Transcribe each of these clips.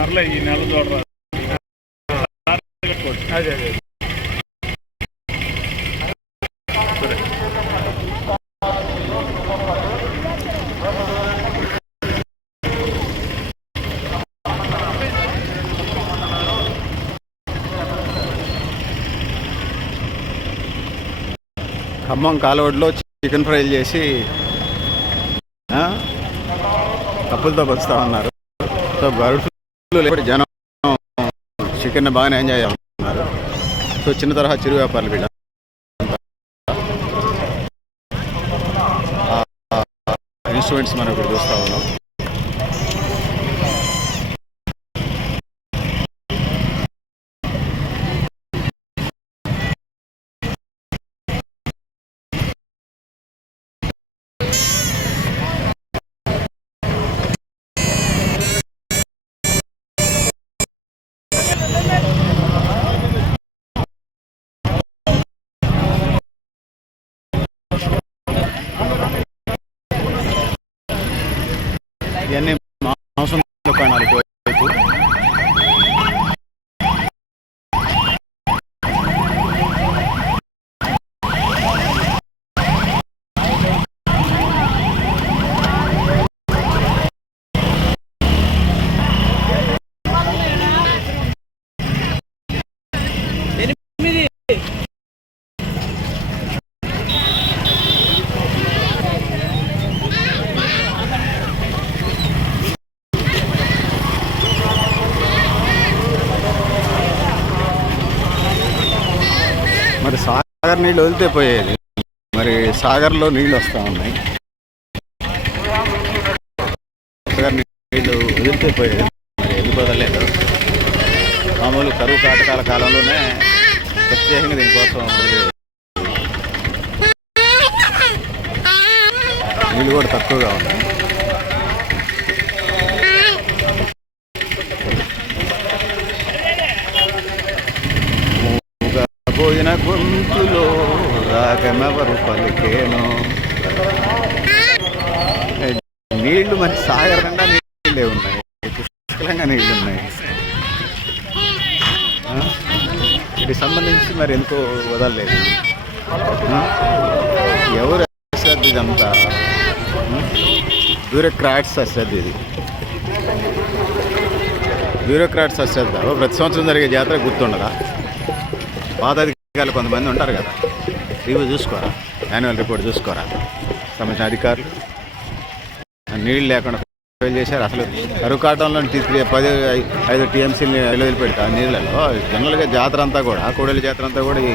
సర్లే ఈ నెల చూడరా. అదే అదే ఖమ్మం కాలువడిలో చికెన్ ఫ్రైలు చేసి కప్పులతో వస్తూ ఉన్నారు. సో గరుడు జనం చికెన్ బాగానే ఎంజాయ్ చేస్తున్నారు. సో చిన్న తరహా చిరు వ్యాపారులు వీళ్ళ ఇన్స్ట్రుమెంట్స్ మనం ఇప్పుడు చూస్తూ ఉన్నాం. ఇవన్నీ మాంసం దుకాణాలు వైపు. మరి సాగర్ నీళ్ళు వదిలితే పోయేది, మరి సాగర్లో నీళ్ళు వస్తూ ఉన్నాయి. సాగర్ నీళ్ళు వదిలితే పోయేది, మరి ఎందుకు వదలలేదు? మామూలు కరువు కాటకాల కాలంలోనే ప్రత్యేకంగా దీనికోసం నీళ్ళు కూడా తక్కువగా ఉన్నాయి. పోయిన గొంతులో రాగమెవరు పలికేను. నీళ్లు మరి సాగర్ నిండా నీళ్ళే ఉన్నాయి, పుష్కలంగా నీళ్ళు ఉన్నాయి. వీటికి సంబంధించి మరి ఎందుకో వదలలేదు. ఎవరు అశ్రద్ధ ఇదంతా? బ్యూరోక్రాట్స్ అశ్రద్ధ ఇది, బ్యూరోక్రాట్స్ అశ్రద్ధ. ప్రతి సంవత్సరం జరిగే జాతర గుర్తుండదా? పాత అధికారులు కొంతమంది ఉంటారు కదా, రివ్యూ చూసుకోరా, యాన్యువల్ రిపోర్ట్ చూసుకోరా, సంబంధించిన అధికారులు నీళ్ళు లేకుండా ఫెయిల్ చేశారు. అసలు కరుకాటంలో 5 టీఎంసీని వదిలిపెడతా నీళ్ళలో. జనరల్గా జాతర అంతా కూడా, కోడేళ్ళ జాతర అంతా కూడా ఈ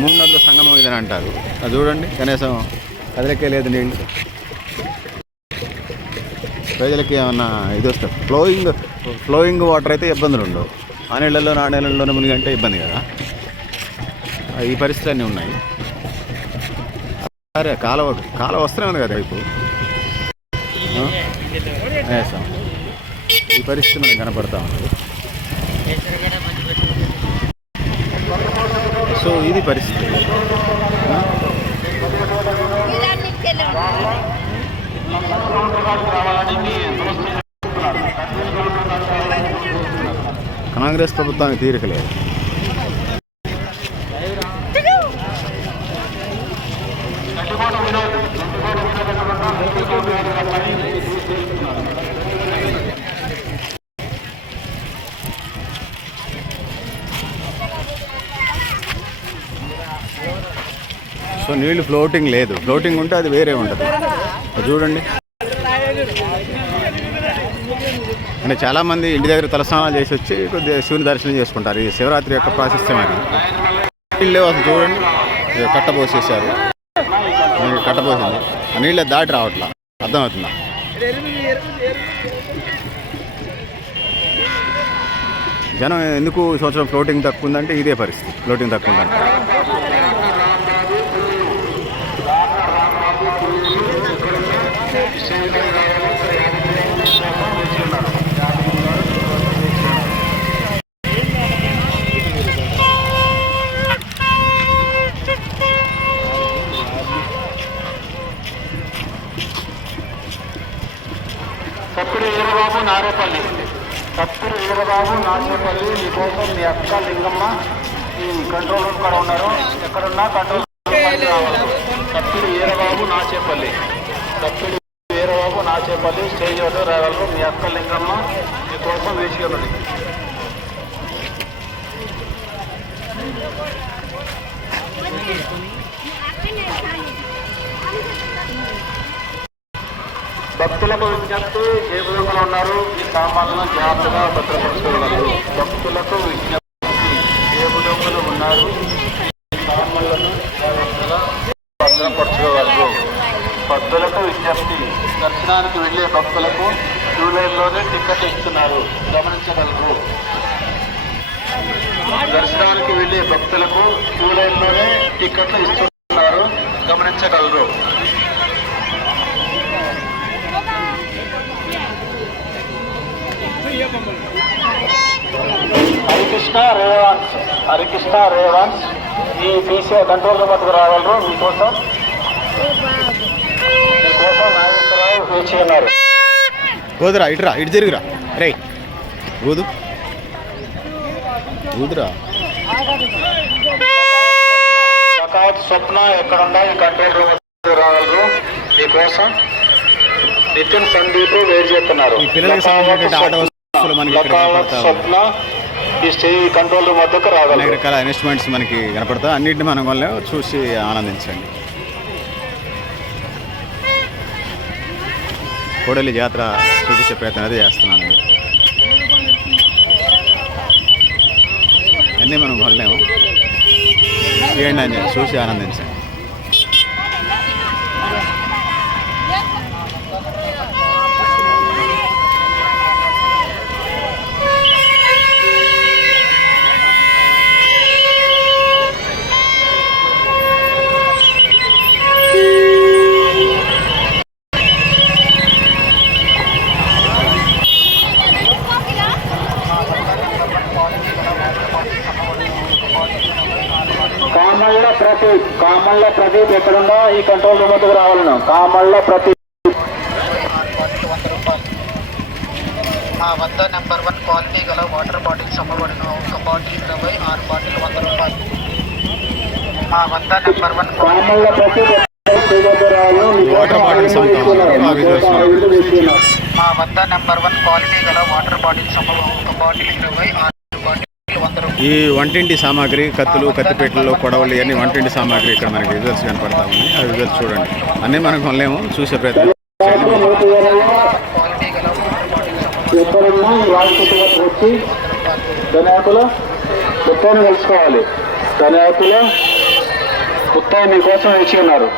3 నదుల సంగమం ఇదని అంటారు. అది చూడండి, కనీసం కదలకే లేదు నీళ్ళు. ప్రజలకి ఏమన్నా ఇది వస్తుంది. ఫ్లోయింగ్ వాటర్ అయితే ఇబ్బందులు ఉండవు. ఆ నీళ్ళల్లో నా నీళ్ళలోనే మునిగంటే ఇబ్బంది కదా. ఈ పరిస్థితులు అన్నీ ఉన్నాయి. సరే, కాలువ వస్తూనే ఉంది కదా ఇప్పుడు. ఈ పరిస్థితి మనకు కనపడతా ఉంది. సో ఇది పరిస్థితి. కాంగ్రెస్ ప్రభుత్వానికి తీరికలేదు. సో నీళ్ళు ఫ్లోటింగ్ లేదు. ఫ్లోటింగ్ ఉంటే అది వేరే ఉంటుంది. చూడండి, అంటే చాలామంది ఇంటి దగ్గర తలస్నానాలు చేసి వచ్చి కొద్దిగా శివుని దర్శనం చేసుకుంటారు. ఈ శివరాత్రి యొక్క ప్రాశస్త్యం అది. నీళ్ళు అసలు చూడండి, కట్టపోసేసారు. కట్టపోసింది, ఆ నీళ్ళ దాటి రావట్లా. అర్థమవుతుందా? జనం ఎందుకు ఈ సంవత్సరం ఫ్లోటింగ్ తక్కువ ఉందంటే ఇదే పరిస్థితి. ఫ్లోటింగ్ తక్కువ ఉందంటే సప్పుడు వీరబాబు నారేపల్లి కత్తూరు వీరబాబు నాచేపల్లి మీకోసం మీ అక్క లింగమ్మ ఈ కంట్రోల్ రూమ్ కూడా ఉన్నారు. ఎక్కడున్నా కంట్రోల్ కత్తూరు వీరబాబు నాచేపల్లి, కత్తూరు వీరబాబు నాచేపల్లి స్టేజ్ వద్ద రాగలరు. మీ అక్క లింగమ్మ మీకోసం వేచి ఉన్నది. భక్తులకు విజ్ఞప్తి, జేబులంలో ఉన్నారు. ఈ సామాన్లను జాగ్రత్తగా భద్రపరచుకోగలరు. భక్తులకు విజ్ఞప్తి, జేబులంలో ఉన్నారు. ఈ సామాన్లను జాగ్రత్తగా భద్రపరచుకోగలరు. భక్తులకు విజ్ఞప్తి, దర్శనానికి వెళ్లే భక్తులకు క్యూ లైన్లోనే టికెట్ ఇస్తున్నారు, గమనించగలరు. దర్శనానికి వెళ్లే భక్తులకు క్యూ లైన్లోనే టికెట్లు ఇస్తున్నారు, గమనించగలరు. హరికృష్ణ రేవాన్స్ ఈ పీసీ కంట్రోల్ రూమ్ వద్దకు రాగలరు. మీకోసం నాగేశ్వరరావు వేచి ఉన్నారు. ఊదురా, ఇటురా, ఇటు తిరుగురా. రే ఊదు, ఊదురా. స్వప్న ఎక్కడున్నా ఈ కంట్రోల్ రూమ్ వద్దకు రాగలరు. మీకోసం నితిన్ సందీప్ వేచి చేస్తున్నారు. స్వప్న ఈ స్టేజ్ కంట్రోల్ రూమ్ వద్దకు రాగలరు. అనేక రకాల ఇన్స్ట్రుమెంట్స్ మనకి కనపడతాయి. అన్నింటినీ మనం వల్ల చూసి ఆనందించండి. కోడలి జాతర చూపించే ప్రయత్నం అయితే చేస్తున్నాను. అన్నీ మనం కొనలేము, చేయండి అని చూసి ఆనందించండి. కామళ్ళ ప్రదీప్ ఎక్కడున్నా ఈ కంట్రోల్ రూమ్ వద్దకు రావాలను. కామళ్ళ ప్రదీప్ మా వద్ద నెంబర్ 1 క్వాలిటీ గల వాటర్ బాటిల్స్ అమ్మబడిన. ఒక బాటిల్ 20, 6 బాటిల్ 100 రూపాయలు. మా వద్ద నెంబర్ 1 కామళ్ళ ప్రదీప్ వాటర్ బాటిల్స్ మా వద్ద నెంబర్ 1 క్వాలిటీ గల వాటర్ బాటిల్స్ అమ్మబడిన. ఒక బాటిల్ 20, 6 బాటిల్ 100 రూపాయలు. ఈ వంటింటి సామాగ్రి, కత్తులు, కత్తిపేటలు, కొడవలు, ఇవన్నీ వంటింటి సామాగ్రి ఇక్కడ మనకి విజువల్స్ కనపడతా ఉన్నాయి. ఆ విజువల్స్ చూడండి. అన్నీ మనం కొనలేము, చూసే ప్రయత్నం ఎక్కడున్నా ఈ వాయిస్ వచ్చి ధన్యాకుల ముత్తాయిని తెలుసుకోవాలి. ధన్యాకుల ముత్తాయి మీకోసం వేచి ఉన్నారు.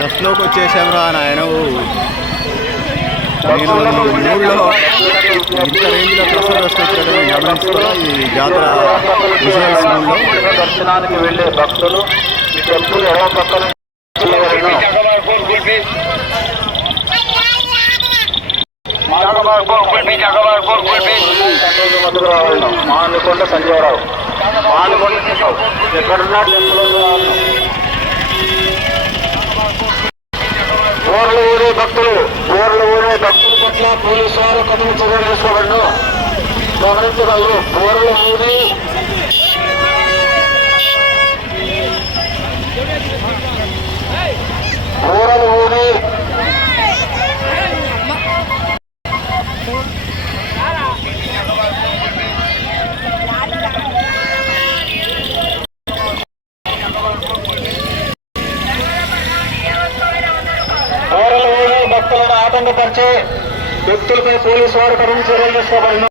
బస్లోకి వచ్చేసాంరా నాయన. నేను ఊళ్ళో ఇంత రేంజ్లో ప్రసలు వస్తుంటాడు గమనించుకో. ఈ జాతర దర్శనానికి వెళ్ళే భక్తులు ఈ భక్తులు ఎలా పక్కన మానుకొండ సంజయరావు, మానుకొండ ఎక్కడున్నా ఊర్లు ఊరే భక్తులు పట్ల పోలీసు వారు కఠిన చర్యలు తీసుకోబడిన గమనించగలరు. ఊర్లు ఊరి భక్తులను ఆటంకపరిచే వ్యక్తులపై పోలీసు వారు కఠిన చర్యలు తీసుకోబడిన.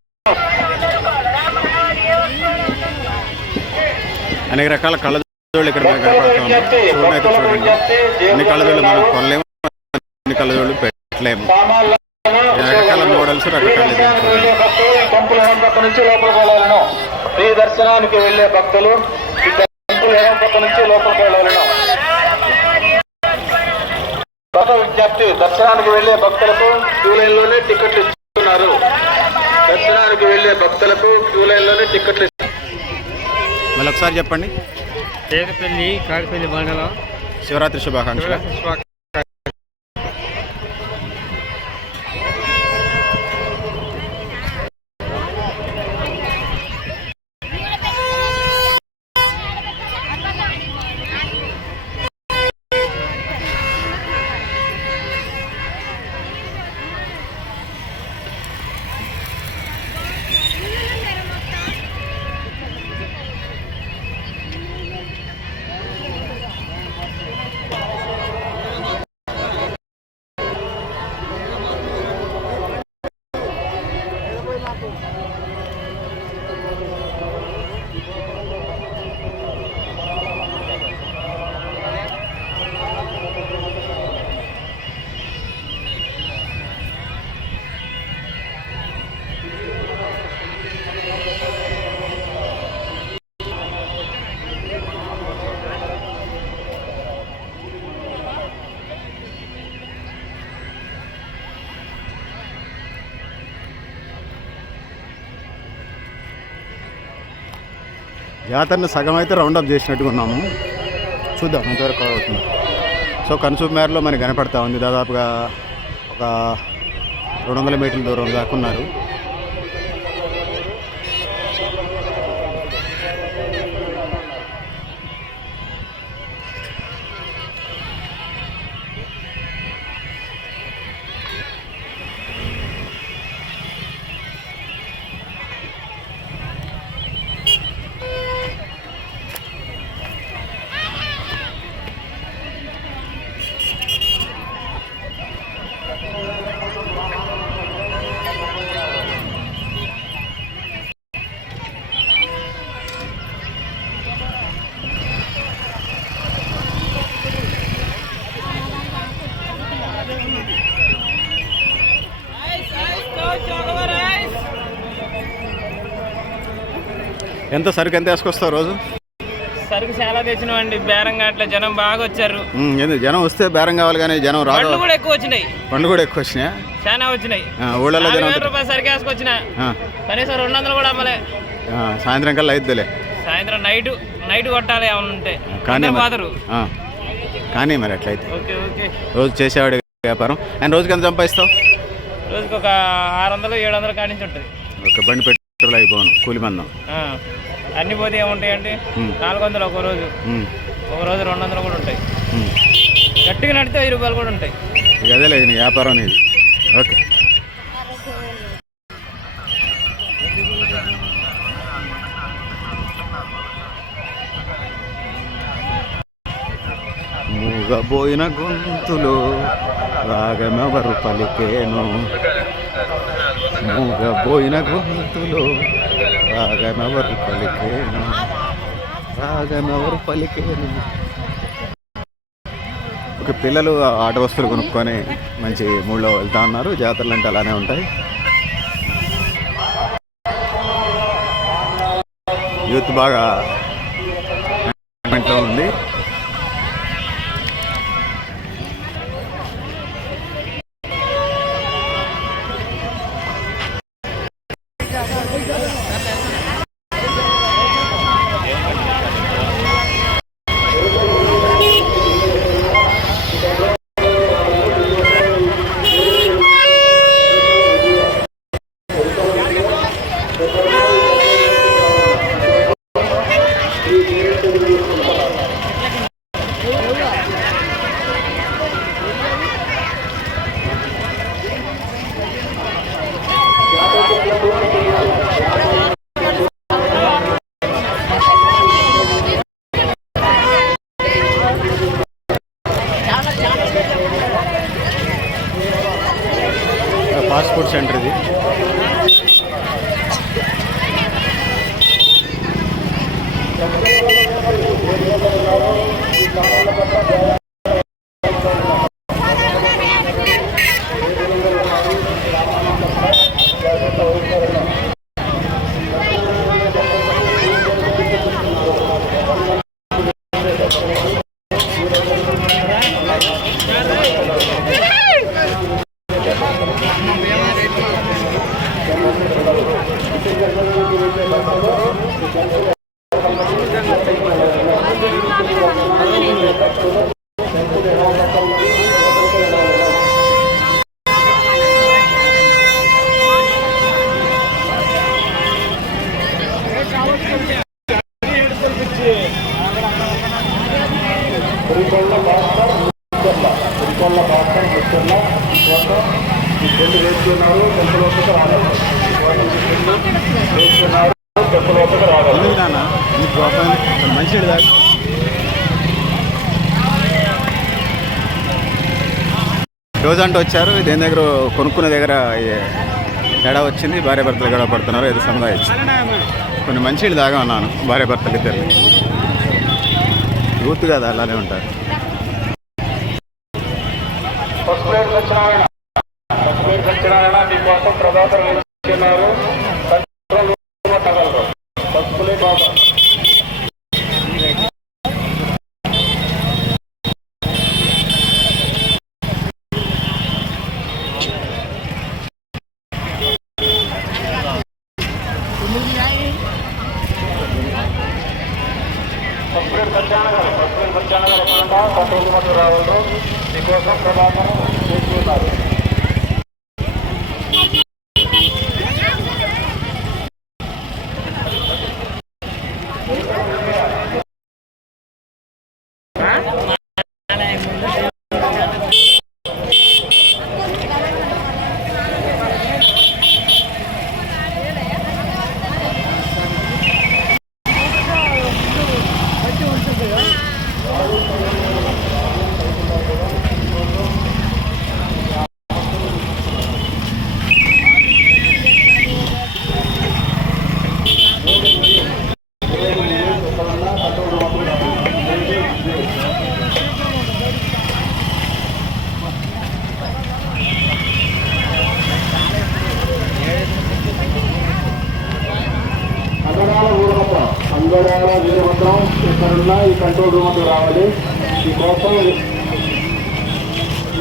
అనేక రకాల కళ్ళ కళ్ళజోళ్ళు ఇక్కడ మనకు కనపడుతూ ఉన్నాయి. చూడైతే చూడండి, అన్ని కళ్ళజోళ్ళు మనం కొనలేము, అన్ని కళ్ళజోళ్ళు పెట్టలేము. రకరకాల మోడల్స్, రకరకాల డిజైన్స్. టెంపుల్ ఎడం పక్క నుంచి లోపలికి వెళ్ళాలను. శ్రీ దర్శనానికి వెళ్లే భక్తులు ఈ టెంపుల్ ఎడం పక్క నుంచి లోపలికి వెళ్ళాలను. విజ్ఞప్తి, దర్శనానికి వెళ్లే భక్తులకు క్యూ లైన్ లోనే టికెట్లు ఇస్తున్నారు. దర్శనానికి వెళ్లే భక్తులకు క్యూ లైన్ లోనే టికెట్లు మళ్ళీ ఒకసారి చెప్పండి. తేగపల్లి కాడిపల్లి మండలం. శివరాత్రి శుభాకాంక్షలు. జాతరని సగం అయితే రౌండప్ చేసినట్టుగా ఉన్నాము. చూద్దాం ఎంతవరకు అవుతుంది. సో కన్సూప్ మేరలో మనకి కనపడతా ఉంది. దాదాపుగా ఒక 200 మీటర్ల దూరం దాకా ఉన్నారు. ఎంత సరుకు ఎంత వేసుకొస్తావు రోజు? సరుకు చాలా తెచ్చినామండి. బేరంగా అట్లా జనం బాగా వచ్చారు. జనం వస్తే బేరం కావాలి, కానీ జనం రాదు. పండ్లు కూడా ఎక్కువ వచ్చినాయి. పండ్లు కూడా ఎక్కువ వచ్చినాయా? చాలా వచ్చినాయి. ఊళ్ళలో జనం రూపాయలు సరికి వేసుకొచ్చిన కనీసం 200 కూడా అమ్మలే. సాయంత్రం కల్లా అయిద్దులే. సాయంత్రం నైట్ కొట్టాలి ఏమన్నా ఉంటే. కానీ మరి ఎట్లయితే ఓకే ఓకే. రోజు చేసేవాడు వ్యాపారం. ఆయన రోజుకి ఎంత సంపాదిస్తావు? రోజుకి ఒక 600-700 కాడి నుంచి ఉంటుంది. ఒక బండి పెట్రోల్ అయిపోను, కూలి మందం అన్ని పోతే ఏముంటాయండి? 400 ఒక రోజు, 200 కూడా ఉంటాయి. గట్టిగా నడితే 1000 రూపాయలు కూడా ఉంటాయి. ఇక అదే లేదు నీ వ్యాపారం అనేది. ఓకే. మూగబోయిన గొంతులో రాగమెవరు పలికేను, మూగబోయిన గొంతులో రాగమెవరు పలికేను, రాగమెవరు పలికేను. ఒక పిల్లలు ఆట వస్తువులు కొనుక్కొని మంచి మూడ్లో వెళ్తా ఉన్నారు. జాతరలు అంటే అలానే ఉంటాయి. యూత్ బాగా ఎంజాయ్మెంట్లో ఉంది. ఫాస్ట్ ఫుడ్ సెంటర్ ఇది. ఎందుకు నాన్న నీకు మంచిది దాకా రోజు అంటూ వచ్చారు దేని దగ్గర కొనుక్కునే దగ్గర తేడా వచ్చింది, భార్య భర్తలు గొడవ పడుతున్నారు, ఏదో సముదాయించి కొన్ని మంచిళ్ళు దాగా ఉన్నాను భార్య భర్తలు ఇద్దరు. యూత్ కదా అలానే ఉంటారు. రావాలి మీకోసం ప్రభాకరం చేస్తున్నారు. అంగడాల వీరభద్రం ఎక్కడున్నా ఈ కంట్రోల్ రూమ్కి రావాలి. మీకోసం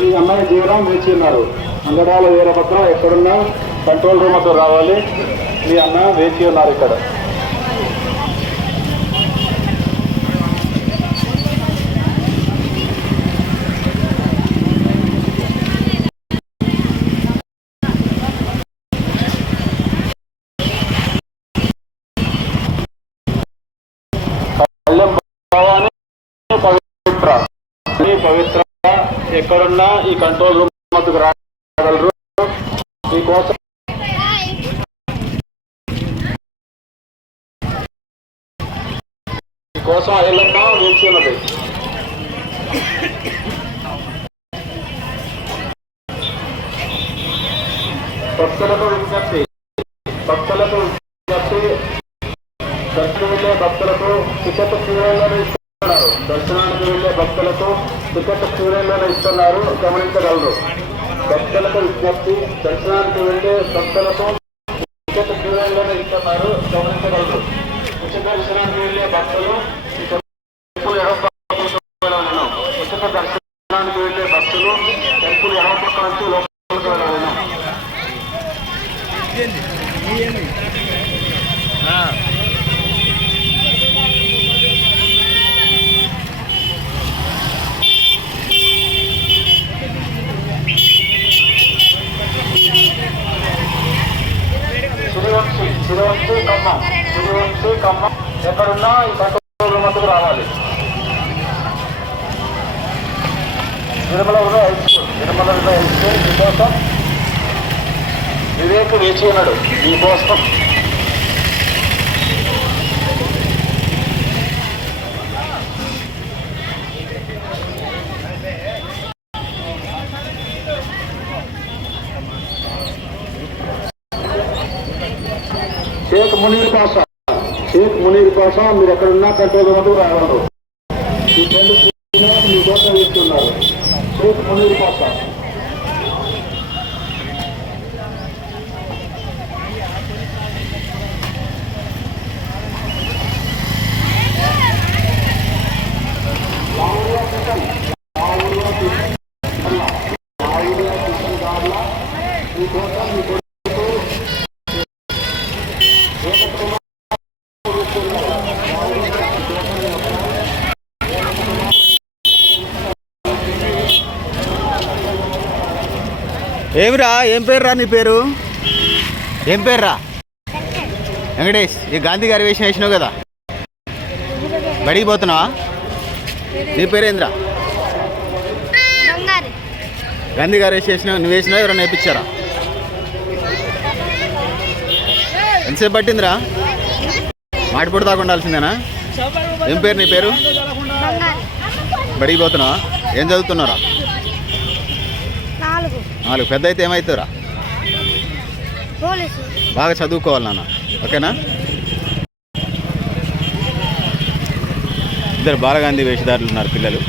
ఈ అమ్మాయి జీవనం వేచి ఉన్నారు. అంగడాల వీరభద్రం ఎక్కడున్నా కంట్రోల్ రూమ్కి రావాలి. మీ అన్న వేచి ఉన్నారు ఇక్కడ. పవిత్ర ఎక్కడున్నా ఈ కంట్రోల్ రూమ్ మధ్యకు రాగలరు. మీకోసం ఎల్లమ్మ వేచి ఉన్నది. భక్తులకు విజ్ఞప్తి దర్శనం వెళ్ళే భక్తులకు టికెట్ క్యూలోనే ఇస్తున్నారు. దర్శనానికి వెళ్ళే భక్తులకు టికెట్ క్యూలోనే ఇస్తున్నారు, గమనించగలరు. భక్తులకు విజ్ఞప్తి, దర్శనానికి వెళ్ళే భక్తులకు టికెట్ క్యూలోనే ఇస్తున్నారు, గమనించగలరు. ఉచిత దర్శనానికి వెళ్ళే భక్తులు ఉచిత దర్శనానికి వెళ్ళే భక్తులు టెంపుల్ ఎడమ పక్క నుంచి లోపలికి వెళ్ళలేను. సిరివంశి ఖమ్మం ఎక్కడున్నా ఈ కంట్రోల్ మధ్యకు రావాలి. నిర్మల హై స్కూల్ మీకోసం వివేక్ వేచి ఉన్నాడు. మీకోసం షేక్ మునీర్ పాషా మీరు ఎక్కడున్నా కంట్రోల్ మధ్యకు రాగలరు. ఈ పెళ్లి మీ కోసం ఇస్తున్నారు షేక్ మునీర్ పాషా. ఏమిరా ఏం పేరు రా నీ పేరు? ఏం పేరు రా? వెంకటేష్. ఈ గాంధీ గారి వేషం వేసినావు కదా, బడికి పోతున్నావా? నీ పేరేంద్రా? గాంధీ గారు వేసి వేసినావు, నువ్వు వేసినావు, ఎవరైనా నేర్పించారా? ఎంతసేపు పట్టిందిరా? మాటిపొడి దాకా ఉండాల్సిందేనా? ఏం పేరు నీ పేరు? బడికి పోతున్నావా? ఏం చదువుతున్నారా? 4. పెద్ద అయితే ఏమవుతారా? బాగా చదువుకోవాలి నాన్న, ఓకేనా? ఇద్దరు బాలగాంధీ వేషధారులు ఉన్నారు పిల్లలు.